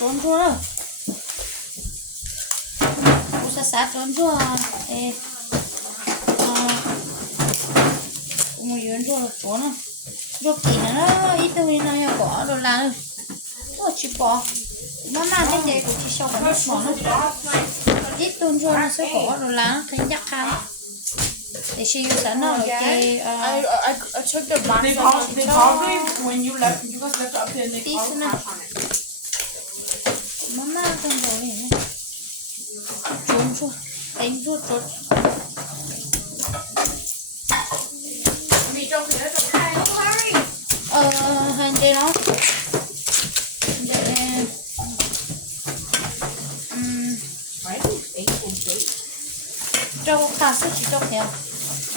trốn chua rồi usa sát trốn chua ê một yến chua là trốn rồi chua kỹ nó ít thôi nó nhỏ bỏ rồi là rồi chỉ bỏ nó làm cái gì của chị sau cả nước bỏ nó ít tuần chua nó sẽ bỏ rồi là thấy chắc khăn để she use that now, okay? I took the box. They probably when you guys left it up there, they all crash on it. Mama không rồi này. Trốn chua, đánh ruột trốn. Mì trộn thì nó trộn hai không hurry. Hành đây nó. Cho khá sức chỉ cho theo.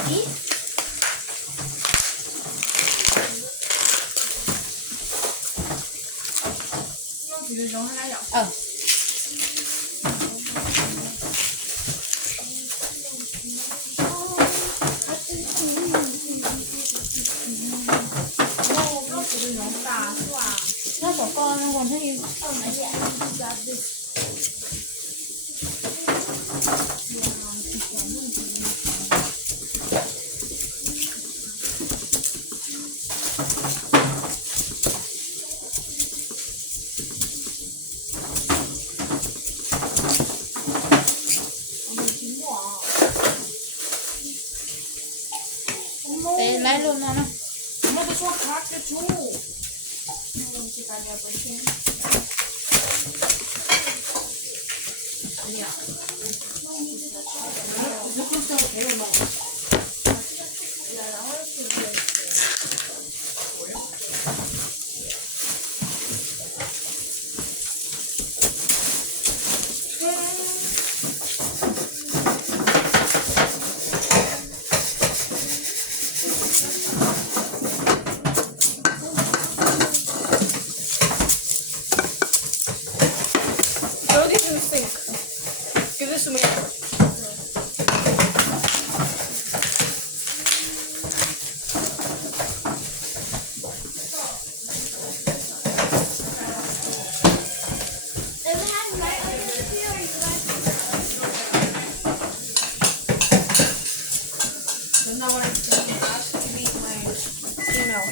Ít. Nó của con nó còn thấy để lấy luôn nó Nó cái số khác cái chú. Throw these in the sink. Give this to me. That's not what I'm saying. Ask to be my email.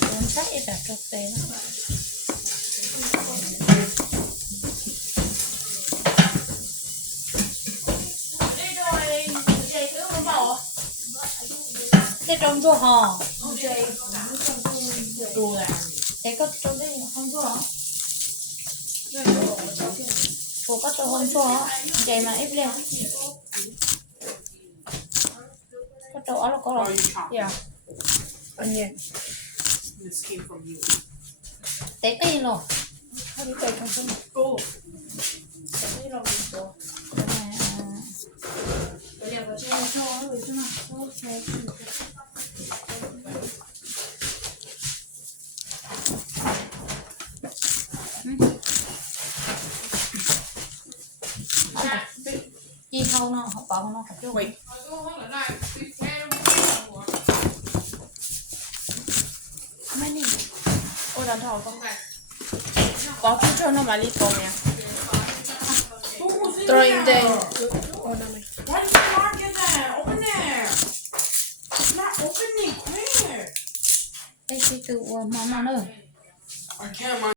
Cuốn sách để đặt thực tế nó. Thế trong chua hò. Thế có trong đây không chua hả? Ủa có trong không chua hả? Vậy mà ép lên. Có trong đó là có rồi. Yeah. Onion. This came from you. Tế cái gì rồi? How do you take something? Oh. Tế rồi mình chua. Chi không nó học bảo nó học chưa? Wait. Mấy đi. Ôi đàn thảo không? Có chút cho nó mà đi tôm nha. Throw it there. Oh, no, why did you not get that? Open there. It's not opening. Quick. Đây chị tự món nào nữa? I can't.